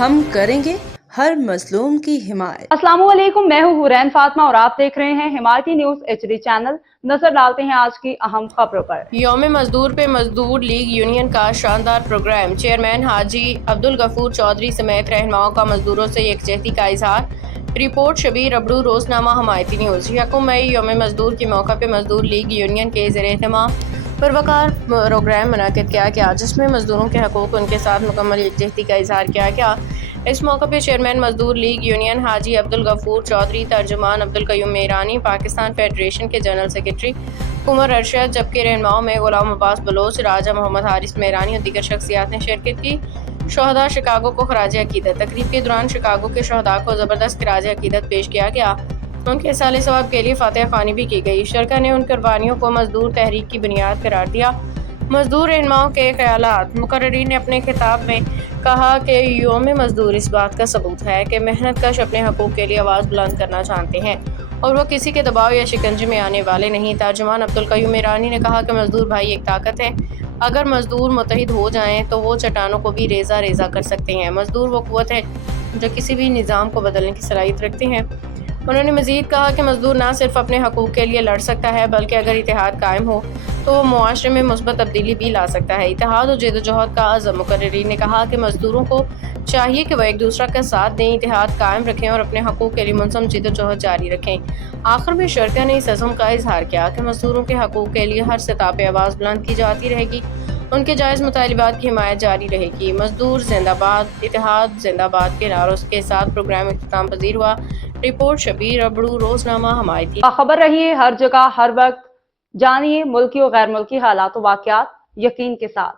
ہم کریں گے ہر مظلوم کی حمایت۔ السلام علیکم، میں ہوں حورین فاطمہ اور آپ دیکھ رہے ہیں حمایتی نیوز HD چینل۔ نظر ڈالتے ہیں آج کی اہم خبروں پر۔ یوم مزدور پہ مزدور لیگ یونین کا شاندار پروگرام، چیئرمین حاجی عبدالغفور چودھری سمیت رہنماؤں کا مزدوروں سے یکجہتی کا اظہار۔ رپورٹ شبیر ابڑو، روزنامہ حمایتی نیوز۔ یکم مئی یوم مزدور کے موقع پہ مزدور لیگ یونین کے زیر اہتمام پروقار پروگرام منعقد کیا گیا، جس میں مزدوروں کے حقوق ان کے ساتھ مکمل یکجہتی کا اظہار کیا گیا۔ اس موقع پہ چیئرمین مزدور لیگ یونین حاجی عبدالغفور چودھری، ترجمان عبدالقیوم میرانی، پاکستان فیڈریشن کے جنرل سیکرٹری عمر ارشد، جبکہ رہنماؤں میں غلام عباس بلوچ، راجہ محمد حارث میرانی اور دیگر شخصیات نے شرکت کی۔ شہداء شکاگو کو خراج عقیدت۔ تقریب کے دوران شکاگو کے شہداء کو زبردست خراج عقیدت پیش کیا گیا۔ ان کے اصالِ ثواب کے لیے فاتحہ خوانی بھی کی گئی۔ شرکا نے ان قربانیوں کو مزدور تحریک کی بنیاد قرار دیا۔ مزدور رہنماؤں کے خیالات۔ مقررین نے اپنے خطاب میں کہا کہ یوم مزدور اس بات کا ثبوت ہے کہ محنت کش اپنے حقوق کے لیے آواز بلند کرنا جانتے ہیں اور وہ کسی کے دباؤ یا شکنجے میں آنے والے نہیں۔ ترجمان عبدالقیوم میرانی نے کہا کہ مزدور بھائی ایک طاقت ہے، اگر مزدور متحد ہو جائیں تو وہ چٹانوں کو بھی ریزہ ریزہ کر سکتے ہیں۔ مزدور وہ قوت ہے جو کسی بھی نظام کو بدلنے کی صلاحیت رکھتے ہیں۔ انہوں نے مزید کہا کہ مزدور نہ صرف اپنے حقوق کے لیے لڑ سکتا ہے بلکہ اگر اتحاد قائم ہو تو وہ معاشرے میں مثبت تبدیلی بھی لا سکتا ہے۔ اتحاد و جدوجہد کا عزم۔ مقررین نے کہا کہ مزدوروں کو چاہیے کہ وہ ایک دوسرے کا ساتھ دیں، اتحاد قائم رکھیں اور اپنے حقوق کے لیے منظم جدوجہد جاری رکھیں۔ آخر میں شرکا نے اس عزم کا اظہار کیا کہ مزدوروں کے حقوق کے لیے ہر سطح پہ آواز بلند کی جاتی رہے گی، ان کے جائز مطالبات کی حمایت جاری رہے گی۔ مزدور زندہ باد، اتحاد زندہ باد کے نعروں کے ساتھ پروگرام اختتام پذیر ہوا۔ رپورٹ شبیر ابڑو، روزنامہ حمایتی۔ باخبر رہیے ہر جگہ ہر وقت، جانیے ملکی و غیر ملکی حالات و واقعات یقین کے ساتھ۔